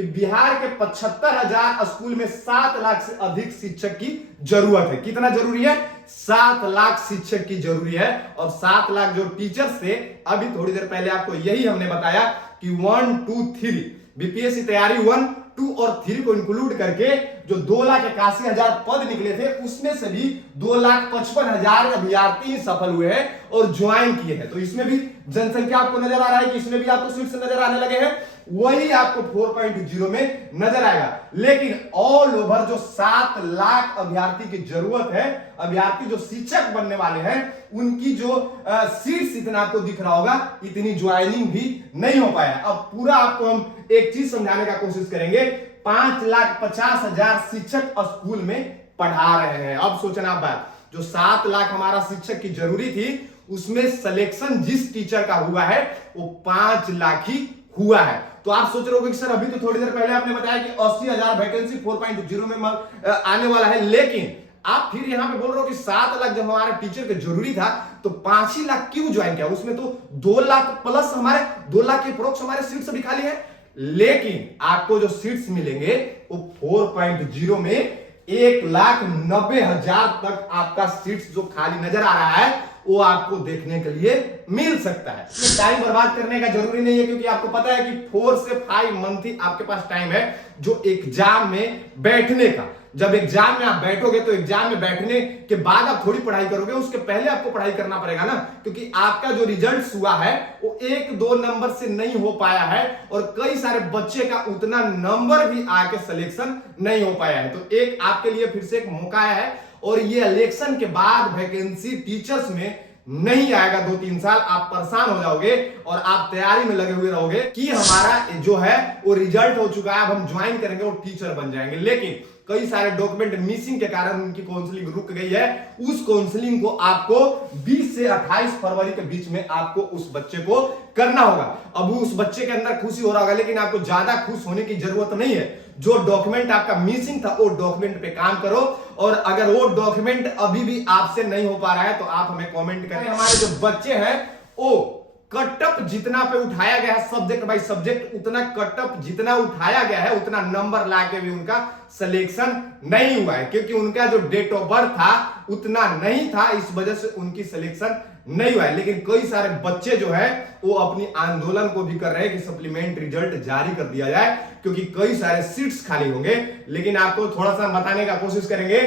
कि बिहार के 75,000 स्कूल में 7 लाख से अधिक शिक्षक की जरूरत है। कितना जरूरी है? 7 लाख शिक्षक की जरूरी है। और 7 लाख जो टीचर्स थे, अभी थोड़ी देर पहले आपको यही हमने बताया कि 1, 2, 3 बीपीएससी तैयारी 1, 2 और 3 को इंक्लूड करके जो 2,81,000 पद निकले थे, उसमें से भी 2,55,000 अभ्यर्थी सफल हुए हैं और ज्वाइन किए हैं। तो इसमें भी जनसंख्या आपको नजर आ रहा है कि इसमें भी आपको सीट्स नजर आने लगे हैं, वही आपको 4.0 में नजर आएगा। लेकिन ऑल ओवर जो 7 लाख अभ्यर्थी की जरूरत है, अभ्यर्थी जो शिक्षक बनने वाले हैं, उनकी जो सीट्स इतना आपको दिख रहा होगा, इतनी ज्वाइनिंग भी नहीं हो पाया। अब पूरा आपको हम एक चीज समझाने का कोशिश करेंगे। 5,50,000 शिक्षक स्कूल में पढ़ा रहे हैं। अब सोचना बात, जो 7 लाख हमारा शिक्षक की जरूरी थी, उसमें सिलेक्शन जिस टीचर का हुआ है वो 5 लाख ही हुआ है। तो आप सोच रहे हो कि सर अभी तो थोड़ी देर पहले आपने बताया कि 80,000 वैकेंसी 4.0 में आने वाला है, लेकिन आप फिर यहां पे बोल रहे हो कि 7 लाख जब हमारा टीचर का जरूरी था तो 5 ही लाख क्यों ज्वाइन किया? उसमें तो 2 लाख प्लस हमारे 2 लाख के प्रोक्स हमारे सीट्स अभी खाली है। लेकिन आपको जो सीट्स मिलेंगे वो 4.0 में 1,90,000 तक आपका सीट्स जो खाली नजर आ रहा है वो आपको देखने के लिए मिल सकता है। इसमें टाइम बर्बाद करने का जरूरी नहीं है, क्योंकि आपको पता है कि 4 से 5 मंथ ही आपके पास टाइम है जो एग्जाम में बैठने का। जब एग्जाम में आप बैठोगे तो एग्जाम में बैठने के बाद आप थोड़ी पढ़ाई करोगे, उसके पहले आपको पढ़ाई करना पड़ेगा ना, क्योंकि आपका जो रिजल्ट हुआ है वो 1-2 नंबर से नहीं हो पाया है और कई सारे बच्चे का उतना नंबर भी आके सिलेक्शन नहीं हो पाया है। तो एक आपके लिए फिर से एक मौका है, और ये इलेक्शन के बाद वैकेंसी टीचर्स में नहीं आएगा। 2-3 साल आप परेशान हो जाओगे और आप तैयारी में लगे हुए रहोगे कि हमारा जो है वो रिजल्ट हो चुका है, अब हम ज्वाइन करेंगे और टीचर बन जाएंगे। लेकिन कई सारे डॉक्यूमेंट मिसिंग के कारण उनकी काउंसलिंग रुक गई है। उस काउंसलिंग को आपको 20 से 28 फरवरी के बीच में आपको उस बच्चे को करना होगा। अब उस बच्चे के अंदर खुशी हो रहा होगा, लेकिन आपको ज्यादा खुश होने की जरूरत नहीं है। जो डॉक्यूमेंट आपका मिसिंग था वो डॉक्यूमेंट पे काम करो, और अगर वो डॉक्यूमेंट अभी भी आपसे नहीं हो पा रहा है तो आप हमें कमेंट करें। हमारे जो बच्चे हैं वो कटअप जितना पे उठाया गया है सब्जेक्ट बाय सब्जेक्ट, उतना कटअप जितना उठाया गया है उतना नंबर लाके भी उनका सिलेक्शन नहीं हुआ है, क्योंकि उनका जो डेट ऑफ बर्थ था उतना नहीं था, इस वजह से उनकी सिलेक्शन नहीं हुआ है। लेकिन कई सारे बच्चे जो है वो अपनी आंदोलन को भी कर रहे हैं कि सप्लीमेंट रिजल्ट जारी कर दिया जाए, क्योंकि कई सारे सीट्स खाली होंगे। लेकिन आपको थोड़ा सा बताने का कोशिश करेंगे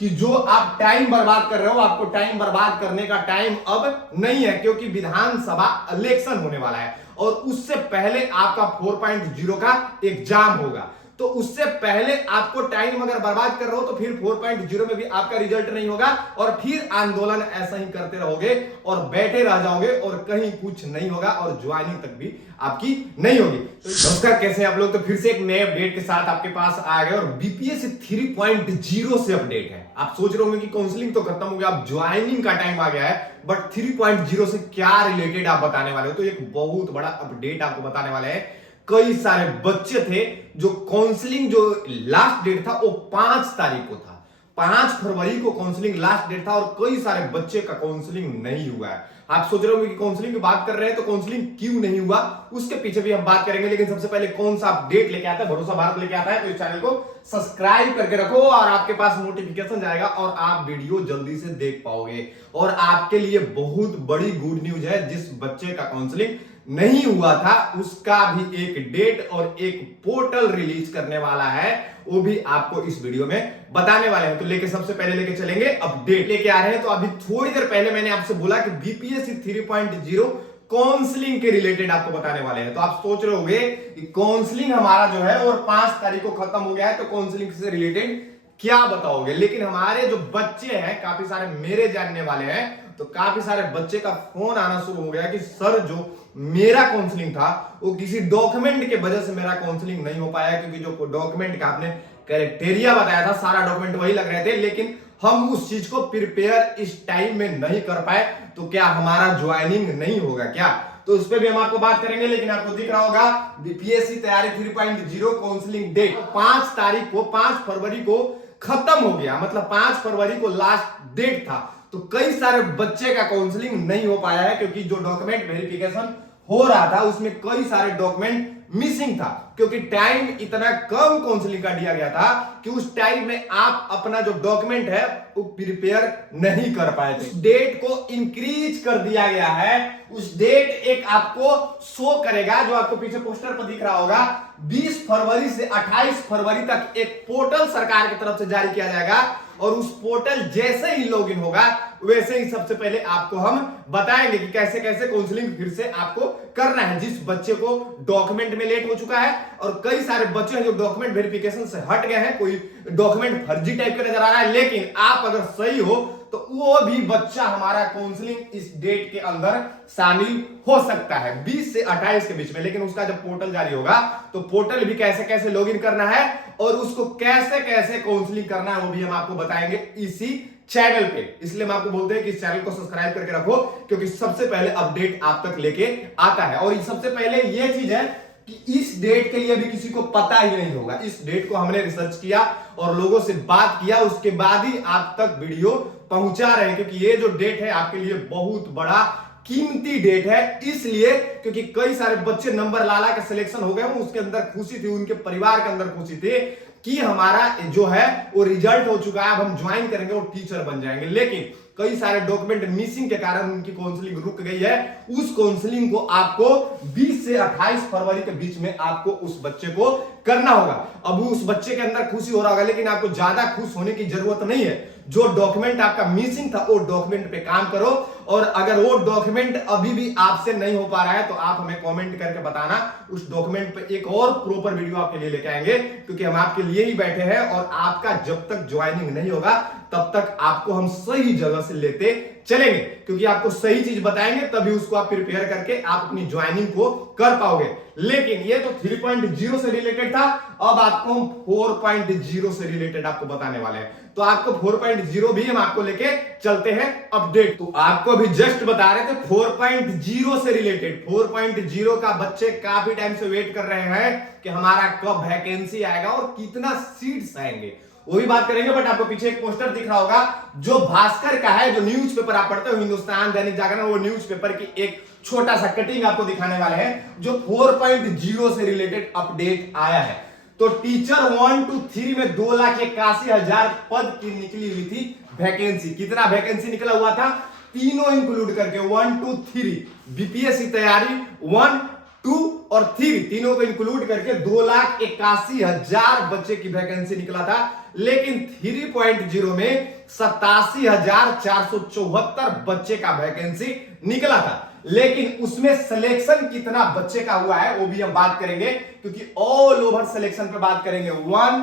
कि जो आप टाइम बर्बाद कर रहे हो, आपको टाइम बर्बाद करने का टाइम अब नहीं है, क्योंकि विधानसभा इलेक्शन होने वाला है और उससे पहले आपका 4.0 का एग्जाम होगा। तो उससे पहले आपको टाइम अगर बर्बाद कर रहे हो तो फिर 4.0 में भी आपका रिजल्ट नहीं होगा और फिर आंदोलन ऐसा ही करते रहोगे और बैठे रह जाओगे और कहीं कुछ नहीं होगा और ज्वाइनिंग तक भी आपकी नहीं होगी। तो नमस्कार, कैसे हैं आप लोग? तो फिर से एक नए अपडेट के साथ आपके पास आ गए और बीपीएससी 3.0 से अपडेट है। आप सोच रहे होंगे कि काउंसलिंग तो खत्म हो गया, अब ज्वाइनिंग का टाइम आ गया है, बट 3.0 से क्या रिलेटेड आप बताने वाले हो? तो एक बहुत बड़ा अपडेट आपको बताने वाले हैं। कई सारे बच्चे थे जो काउंसलिंग जो लास्ट डेट था वो 5 तारीख को था, 5 फरवरी को काउंसलिंग लास्ट डेट था और कई सारे बच्चे का काउंसलिंग नहीं हुआ है। आप सोच रहे होंगे कि काउंसलिंग की बात कर रहे हैं तो काउंसलिंग क्यों नहीं हुआ, उसके पीछे भी हम बात करेंगे। लेकिन सबसे पहले कौन सा अपडेट लेके आता है, भरोसा भारत लेके आता है, तो इस चैनल को सब्सक्राइब करके रखो और आपके पास नोटिफिकेशन जाएगा और आप वीडियो जल्दी से देख पाओगे। और आपके लिए बहुत बड़ी गुड न्यूज है, जिस बच्चे का काउंसलिंग नहीं हुआ था उसका भी एक डेट और एक पोर्टल रिलीज करने वाला है, वो भी आपको इस वीडियो में बताने वाले हैं। तो लेके सबसे पहले लेके चलेंगे अपडेट लेके आ रहे हैं। तो अभी थोड़ी देर पहले मैंने आपसे बोला कि बीपीएससी 3.0 काउंसलिंग के रिलेटेड आपको बताने वाले हैं। तो आप सोच रहे होंगे कि काउंसलिंग हमारा जो है और 5 तारीख को खत्म हो गया है, तो काउंसलिंग से रिलेटेड क्या बताओगे? लेकिन हमारे जो बच्चे हैं, काफी सारे मेरे जानने वाले हैं, तो काफी सारे बच्चे का फोन आना शुरू हो गया कि सर जो मेरा काउंसलिंग था वो किसी डॉक्यूमेंट के वजह से मेरा काउंसलिंग नहीं हो पाया, क्योंकि जो डॉक्यूमेंट का आपने क्राइटेरिया बताया था सारा डॉक्यूमेंट वही लग रहे थे, लेकिन हम उस चीज को प्रिपेयर इस टाइम में नहीं कर पाए, तो क्या हमारा ज्वाइनिंग नहीं होगा क्या? तो उस पर भी हम आपको बात करेंगे। लेकिन आपको दिख रहा होगा बीपीएससी तैयारी 3.0 काउंसलिंग डेट 5 तारीख को, 5 फरवरी को खत्म हो गया, मतलब 5 फरवरी को लास्ट डेट था। तो कई सारे बच्चे का काउंसलिंग नहीं हो पाया है, क्योंकि जो डॉक्यूमेंट वेरिफिकेशन हो रहा था उसमें कई सारे डॉक्यूमेंट मिसिंग था। क्योंकि टाइम इतना कम काउंसलिंग का दिया गया था कि उस टाइम में आप अपना जो डॉक्यूमेंट है वो प्रिपेयर नहीं कर पाए थे। डेट को इंक्रीज कर दिया गया है। उस डेट एक आपको शो करेगा, जो आपको पीछे पोस्टर पर दिख रहा होगा, 20 फरवरी से 28 फरवरी तक एक पोर्टल सरकार की तरफ से जारी किया जाएगा। और उस पोर्टल जैसे ही लॉगिन होगा वैसे ही सबसे पहले आपको हम बताएंगे कि कैसे कैसे काउंसलिंग फिर से आपको करना है। जिस बच्चे को डॉक्यूमेंट में लेट हो चुका है, और कई सारे बच्चे हैं जो डॉक्यूमेंट वेरिफिकेशन से हट गए हैं, कोई डॉक्यूमेंट फर्जी टाइप का नजर आ रहा है, लेकिन आप अगर सही हो तो वो भी बच्चा हमारा काउंसलिंग इस डेट के अंदर शामिल हो सकता है 20 से 28 के बीच में। लेकिन उसका जब पोर्टल जारी होगा तो पोर्टल भी कैसे कैसे लॉगिन करना है और उसको कैसे कैसे काउंसलिंग करना है वो भी हम आपको बताएंगे इसी चैनल पे। इसलिए हम आपको बोलते हैं कि इस चैनल को सब्सक्राइब करके रखो, क्योंकि सबसे पहले अपडेट आप तक लेके आता है। और सबसे पहले ये चीज है कि इस डेट के लिए भी किसी को पता ही नहीं होगा। इस डेट को हमने रिसर्च किया और लोगों से बात किया, उसके बाद ही आप तक वीडियो पहुंचा रहे हैं, क्योंकि ये जो डेट है आपके लिए बहुत बड़ा कीमती डेट है। इसलिए क्योंकि कई सारे बच्चे नंबर लाला के सिलेक्शन हो गए, उसके अंदर खुशी थी, उनके परिवार के अंदर खुशी थी कि हमारा जो है वो रिजल्ट हो चुका है, अब हम ज्वाइन करेंगे और टीचर बन जाएंगे। लेकिन कई सारे डॉक्यूमेंट मिसिंग के कारण उनकी काउंसलिंग रुक गई है। उस काउंसलिंग को आपको 20 से 28 फरवरी के बीच में आपको उस बच्चे को करना होगा। अब उस बच्चे के अंदर खुशी हो रहा होगा, लेकिन आपको ज्यादा खुश होने की जरूरत नहीं है। जो डॉक्यूमेंट आपका मिसिंग था वो डॉक्यूमेंट पे काम करो, और अगर वो डॉक्यूमेंट अभी भी आपसे नहीं हो पा रहा है तो आप हमें कमेंट करके बताना। उस डॉक्यूमेंट पे एक और प्रॉपर वीडियो आपके लिए लेके आएंगे, क्योंकि हम आपके लिए ही बैठे हैं। और आपका जब तक ज्वाइनिंग नहीं होगा तब तक आपको हम सही जगह से लेते चलेंगे, क्योंकि आपको सही चीज बताएंगे तभी उसको आप प्रिपेयर करके आप अपनी ज्वाइनिंग को कर पाओगे। लेकिन ये तो 3.0 से रिलेटेड था, अब आपको हम 4.0 से रिलेटेड आपको बताने वाले हैं। तो आपको 4.0 भी हम आपको लेके चलते हैं अपडेट। तो आपको अभी जस्ट बता रहे थे 4.0 से रिलेटेड। 4.0 का बच्चे काफी टाइम से वेट कर रहे हैं कि हमारा कब वैकेंसी आएगा और कितना सीट्स आएंगे, वो भी बात करेंगे। बट आपको पीछे एक पोस्टर दिख रहा होगा जो भास्कर का है, जो न्यूज़पेपर आप पढ़ते हो, हिंदुस्तान दैनिक जागरण, वो न्यूज़पेपर की एक छोटा सा कटिंग आपको दिखाने वाले हैं जो 4.0 से रिलेटेड अपडेट आया है। तो टीचर 1 to 3 में 2,81,000 पद की निकली हुई थी वैकेंसी। कितना वैकेंसी निकला हुआ था? तीनों इंक्लूड करके 1 to 3 बीपीएससी तैयारी 1, 2 और 3 तीनों को इंक्लूड करके 2,81,000 बच्चे की वैकेंसी निकला था। लेकिन 3.0 में 87,474 बच्चे का वैकेंसी निकला था। लेकिन उसमें सिलेक्शन कितना बच्चे का हुआ है वो भी हम बात करेंगे, क्योंकि ऑल ओवर सिलेक्शन पे बात करेंगे 1,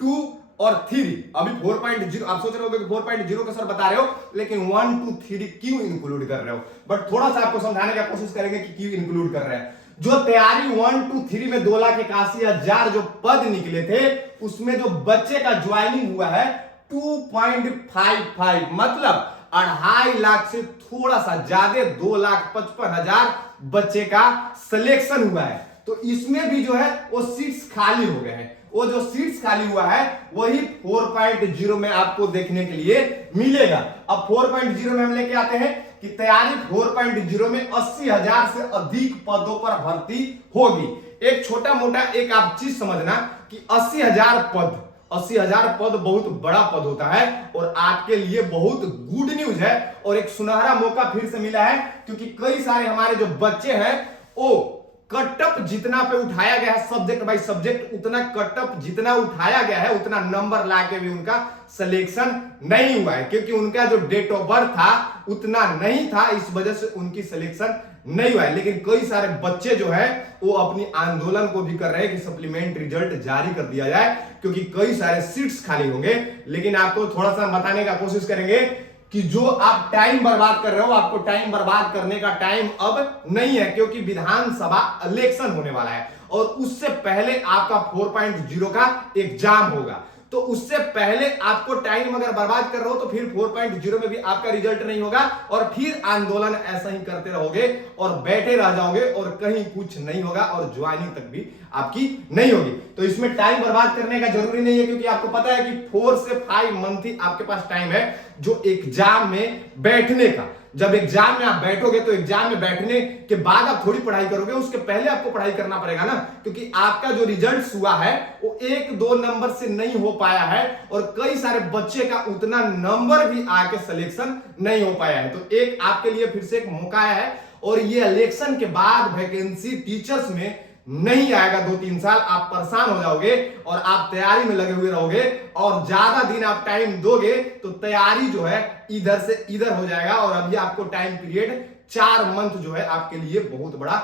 2 और 3। अभी 4.0 आप सोच रहे हो कि 4.0 का सर बता रहे हो, लेकिन 1, 2, 3 क्यों इंक्लूड कर रहे हो? बट थोड़ा सा आपको समझाने की कोशिश करेंगे कि क्यों इंक्लूड कर रहे हैं। जो तैयारी 1, 2, 3 में 2,81,000 जो पद निकले थे, उसमें जो बच्चे का ज्वाइनिंग हुआ है 2.55, मतलब 2.5 लाख से थोड़ा सा ज्यादा 2,55,000 बच्चे का सिलेक्शन हुआ है। तो इसमें भी जो है वो सीट्स खाली हो गए हैं। वो जो सीट्स खाली हुआ है वही 4.0 में आपको देखने के लिए मिलेगा। अब 4.0 में हम लेके आते हैं कि तैयारी 4.0 में 80,000 से अधिक पदों पर भर्ती होगी। एक छोटा मोटा एक आप चीज समझना कि 80,000 पद बहुत बड़ा पद होता है, और आपके लिए बहुत गुड न्यूज है और एक सुनहरा मौका फिर से मिला है, क्योंकि कई सारे हमारे जो बच्चे हैं वो कटअप जितना पे उठाया गया है सब्जेक्ट बाय सब्जेक्ट, उतना कटअप जितना उठाया गया है उतना नंबर लाके भी उनका सिलेक्शन नहीं हुआ है, क्योंकि उनका जो डेट ऑफ बर्थ था उतना नहीं था, इस वजह से उनकी सिलेक्शन नहीं हुआ है। लेकिन कई सारे बच्चे जो है वो अपनी आंदोलन को भी कर रहे हैं कि सप्लीमेंट रिजल्ट जारी कर दिया जाए, क्योंकि कई सारे सीट्स खाली होंगे। लेकिन आपको थोड़ा सा बताने का कोशिश करेंगे कि जो आप टाइम बर्बाद कर रहे हो, आपको टाइम बर्बाद करने का टाइम अब नहीं है, क्योंकि विधानसभा इलेक्शन होने वाला है और उससे पहले आपका 4.0 का एग्जाम होगा। तो उससे पहले आपको टाइम अगर बर्बाद कर रहे हो तो फिर 4.0 में भी आपका रिजल्ट नहीं होगा, और फिर आंदोलन ऐसा ही करते रहोगे और बैठे रह जाओगे और कहीं कुछ नहीं होगा और ज्वाइनिंग तक भी आपकी नहीं होगी। तो इसमें टाइम बर्बाद करने का जरूरी नहीं है, क्योंकि आपको पता है कि 4 से 5 मंथ ही आपके पास टाइम है जो एग्जाम में बैठने का। जब एग्जाम में आप बैठोगे तो एग्जाम में बैठने के बाद आप थोड़ी पढ़ाई करोगे, उसके पहले आपको पढ़ाई करना पड़ेगा ना, क्योंकि आपका जो रिजल्ट हुआ है वो 1-2 नंबर से नहीं हो पाया है और कई सारे बच्चे का उतना नंबर भी आके सिलेक्शन नहीं हो पाया है। तो एक आपके लिए फिर से एक मौका है और ये इलेक्शन के बाद वैकेंसी टीचर्स में नहीं आएगा। 2-3 साल आप परेशान हो जाओगे और आप तैयारी में लगे हुए रहोगे और ज्यादा दिन आप टाइम दोगे तो तैयारी जो है इधर से इधर हो जाएगा। और अभी आपको टाइम पीरियड 4 मंथ जो है आपके लिए बहुत बड़ा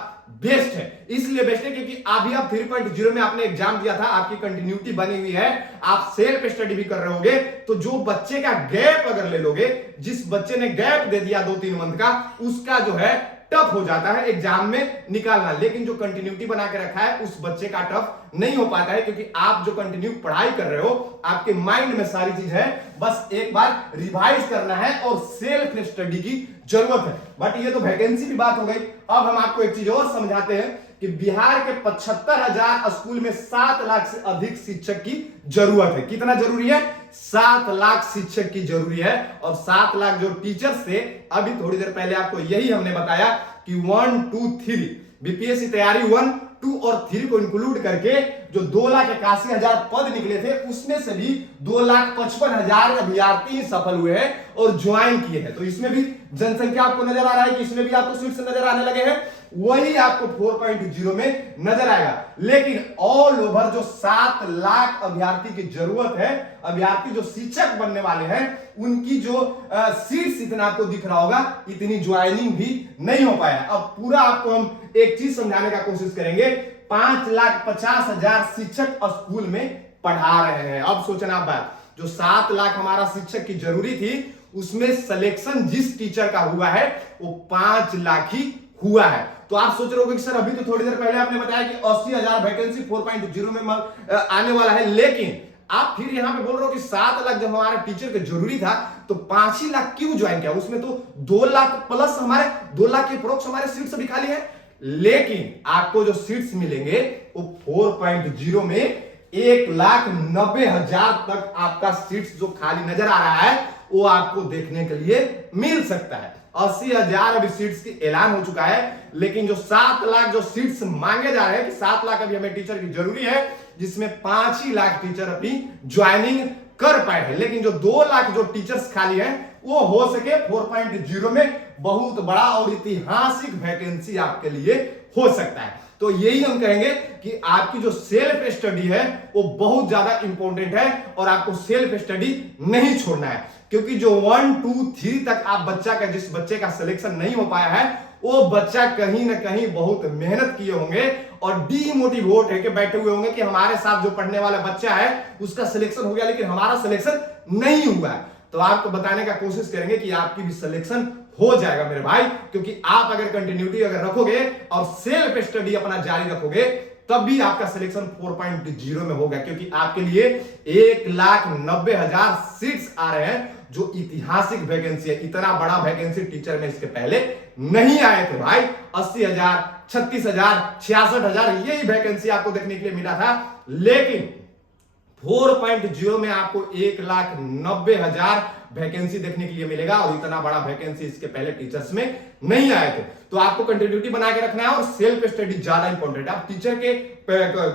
बेस्ट है। इसलिए बेस्ट है क्योंकि अभी आप 3.0 में आपने एग्जाम दिया था, आपकी कंटिन्यूटी बनी हुई है, आप सेल्फ स्टडी भी कर रहे होगे। तो जो बच्चे का गैप अगर ले लोगे, जिस बच्चे ने गैप दे दिया 2-3 मंथ का, उसका जो है टफ हो जाता है एग्जाम में निकालना। लेकिन जो कंटिन्यूटी बना के रखा है उस बच्चे का टफ नहीं हो पाता है, क्योंकि आप जो कंटिन्यू पढ़ाई कर रहे हो, आपके माइंड में सारी चीज है, बस एक बार रिवाइज करना है और सेल्फ स्टडी की जरूरत है। बट ये तो वैकेंसी की बात हो गई। अब हम आपको एक चीज और समझाते हैं कि बिहार के 75,000 स्कूल में 7 लाख से अधिक शिक्षक की जरूरत है। कितना जरूरी है? 7 लाख शिक्षक की जरूरी है। और 7 लाख जो टीचर्स थे, अभी थोड़ी देर पहले आपको यही हमने बताया कि 1, 2, 3 बीपीएससी तैयारी 1, 2 और 3 को इंक्लूड करके जो 2,81,000 पद निकले थे, उसमें से भी 2,55,000 अभ्यर्थी सफल हुए हैं और ज्वाइन किए हैं। तो इसमें भी जनसंख्या आपको नजर आ रहा है कि इसमें भी आपको सीट्स नजर आने लगे हैं, वही आपको 4.0 में नजर आएगा। लेकिन ऑल ओवर जो 7 लाख अभ्यर्थी की जरूरत है, अभ्यर्थी जो शिक्षक बनने वाले हैं, उनकी जो सीट्स इतना आपको दिख रहा होगा, इतनी ज्वाइनिंग भी नहीं हो पाया। अब पूरा आपको हम एक चीज समझाने का कोशिश करेंगे। 5,50,000 शिक्षक स्कूल में पढ़ा रहे हैं। अब सोचना बात, जो 7 लाख हमारा शिक्षक की जरूरी थी, उसमें सिलेक्शन जिस टीचर का हुआ है वो 5 लाख ही हुआ है। तो आप सोच रहे हो कि सर अभी तो थोड़ी देर पहले आपने बताया कि 80,000 वैकेंसी 4.0 में आने वाला है, लेकिन आप फिर यहां पे बोल रहे हो कि 7 लाख जब हमारा टीचर का जरूरी था तो 5 ही लाख क्यों ज्वाइन किया? उसमें तो 2 लाख प्लस हमारे 2 लाख के अप्रोक्स हमारे सीट्स अभी खाली है। लेकिन आपको जो सीट्स मिलेंगे वो 4.0 में 1,90,000 तक आपका सीट्स जो खाली नजर आ रहा है वो आपको देखने के लिए मिल सकता है। 80,000 अभी सीट्स की ऐलान हो चुका है, लेकिन जो 7 लाख जो सीट्स मांगे जा रहे हैं कि 7 लाख अभी हमें टीचर की जरूरी है, जिसमें 5 ही लाख टीचर अपनी ज्वाइनिंग कर पाए हैं। लेकिन जो 2 लाख जो टीचर्स खाली हैं वो हो सके 4.0 में बहुत बड़ा और ऐतिहासिक वैकेंसी आपके लिए हो सकता है। तो यही हम कहेंगे कि आपकी जो सेल्फ स्टडी है वो बहुत ज्यादा इंपॉर्टेंट है और आपको सेल्फ स्टडी नहीं छोड़ना है, क्योंकि जो 1, 2, 3 तक आप बच्चा का, जिस बच्चे का सिलेक्शन नहीं हो पाया है, वो बच्चा कहीं ना कहीं बहुत मेहनत किए होंगे और डीमोटिवेट है कि बैठे हुए होंगे कि हमारे साथ जो पढ़ने वाला बच्चा है उसका सिलेक्शन हो गया लेकिन हमारा सिलेक्शन नहीं हुआ है। तो आपको बताने का कोशिश करेंगे कि आपकी भी सिलेक्शन हो जाएगा मेरे भाई, क्योंकि आप अगर कंटिन्यूटी अगर रखोगे और सेल्फ स्टडी अपना जारी रखोगे तब भी आपका सिलेक्शन 4.0 में होगा, क्योंकि आपके लिए 1,90,000 सीट्स आ रहे हैं जो ऐतिहासिक वैकेंसी है। इतना बड़ा वैकेंसी टीचर में इसके पहले नहीं आए थे भाई। 80,000, 36,000, 66,000 यही वैकेंसी आपको देखने के लिए मिला था, लेकिन 4.0 में आपको 1,90,000 वैकेंसी देखने के लिए मिलेगा और इतना बड़ा वैकेंसी इसके पहले टीचर्स में नहीं आए थे। तो आपको कंटिन्यूटी बना के रखना है और सेल्फ स्टडी ज्यादा इंपॉर्टेंट है। आप टीचर के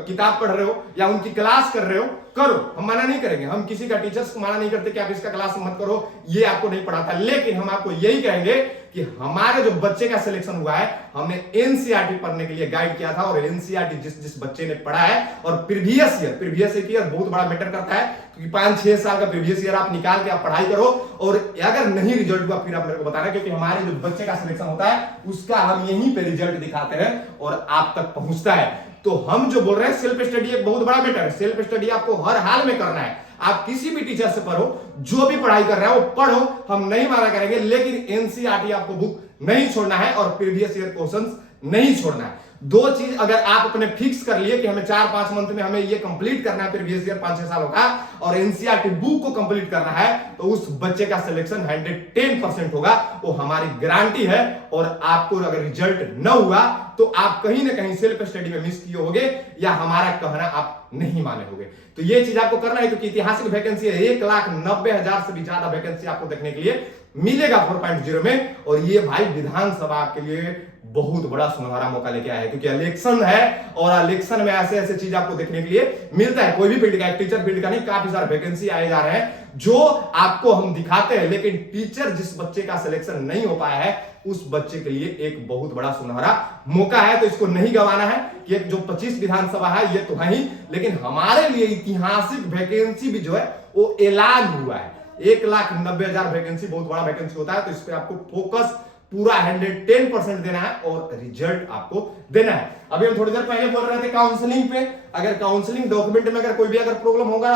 किताब पढ़ रहे हो या उनकी क्लास कर रहे हो, करो, हम मना नहीं करेंगे, हम किसी का टीचर्स को मना नहीं करते कि आप इसका क्लास मत करो, ये आपको नहीं पढ़ाता। लेकिन हम आपको यही कहेंगे कि हमारे जो बच्चे का सिलेक्शन हुआ है, हमने एनसीईआरटी पढ़ने के लिए गाइड किया था और एनसीईआरटी जिस बच्चे ने पढ़ा है और प्रीवियस ईयर बहुत बड़ा मैटर करता है, क्योंकि 5-6 साल का प्रीवियस ईयर आप निकाल के आप पढ़ाई करो और अगर नहीं रिजल्ट हुआ फिर आप मेरे को बताना, क्योंकि हमारे जो बच्चे का सिलेक्शन होता है उसका हम यहीं पे रिजल्ट दिखाते हैं और आप तक पहुंचता है। तो हम जो बोल रहे हैं सेल्फ स्टडी एक बहुत बड़ा मैटर है। सेल्फ स्टडी आपको हर हाल में करना है। आप किसी भी टीचर से पढ़ो, जो भी पढ़ाई कर रहा है वो पढ़ो, हम नहीं माना करेंगे, लेकिन एनसीईआरटी आपको बुक नहीं छोड़ना है और प्रीवियस ईयर क्वेश्चंस नहीं छोड़ना है। 2 चीज अगर आप अपने फिक्स कर लिए कि हमें 4-5 मंथ में हमें ये कंप्लीट करना है प्रीवियस ईयर 5-6 सालों का और एनसीईआरटी बुक को कंप्लीट करना है, तो उस बच्चे का सिलेक्शन 110% होगा, वो हमारी गारंटी है। और आपको अगर रिजल्ट न हुआ तो आप कहीं ना कहीं सेल्फ स्टडी में मिस किए होगे या हमारा कहना आप नहीं माने होगे। तो ये चीज आपको करना है, क्योंकि ऐतिहासिक वैकेंसी है। 1,90,000 से भी ज्यादा वैकेंसी आपको देखने के लिए मिलेगा 4.0 में। और ये भाई विधानसभा के लिए बहुत बड़ा सुनहरा मौका लेके आया है, क्योंकि इलेक्शन है और इलेक्शन में ऐसे ऐसे चीज आपको देखने के लिए मिलता है। कोई भी फील्ड का, टीचर फील्ड का नहीं, काफी सारे वैकेंसी आए जा रहे हैं जो आपको हम दिखाते हैं। लेकिन टीचर जिस बच्चे का सिलेक्शन नहीं हो पाया है उस बच्चे के लिए एक बहुत बड़ा सुनहरा मौका है, तो इसको नहीं गंवाना है। कि जो 25 विधानसभा है ये तो है ही, लेकिन हमारे लिए ऐतिहासिक वैकेंसी भी जो है वो ऐलान हुआ है। 1,90,000 वैकेंसी बहुत बड़ा वैकेंसी होता है, तो इस पे आपको फोकस पूरा 110% देना है और रिजल्ट आपको देना है। अभी हम थोड़ी देर पहले बोल रहे थे काउंसलिंग पे, अगर काउंसलिंग डॉक्यूमेंट में अगर कोई भी अगर प्रॉब्लम होगा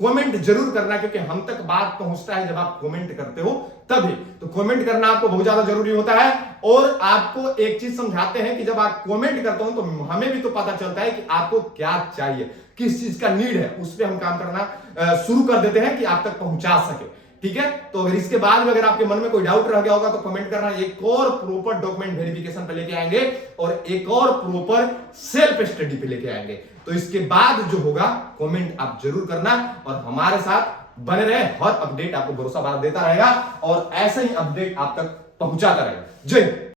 कमेंट जरूर करना, क्योंकि हम तक बात पहुंचता है जब आप कमेंट करते हो तभी। तो कमेंट करना आपको बहुत ज्यादा जरूरी होता है। और आपको एक चीज समझाते हैं कि जब आप कमेंट करते हो तो हमें भी तो पता चलता है कि आपको क्या चाहिए, किस चीज का नीड है, उस पर हम काम करना शुरू कर देते हैं कि आप तक पहुंचा सके। ठीक है, तो अगर इसके बाद भी अगर आपके मन में कोई डाउट रह गया होगा तो कमेंट करना। एक और प्रॉपर डॉक्यूमेंट वेरिफिकेशन पे लेके आएंगे और एक और प्रॉपर सेल्फ स्टडी पे लेके आएंगे। तो इसके बाद जो होगा कमेंट आप जरूर करना और हमारे साथ बने रहे। हर अपडेट आपको भरोसा देता रहेगा और ऐसा ही अपडेट आप तक पहुंचाता रहेगा। जय हिंद।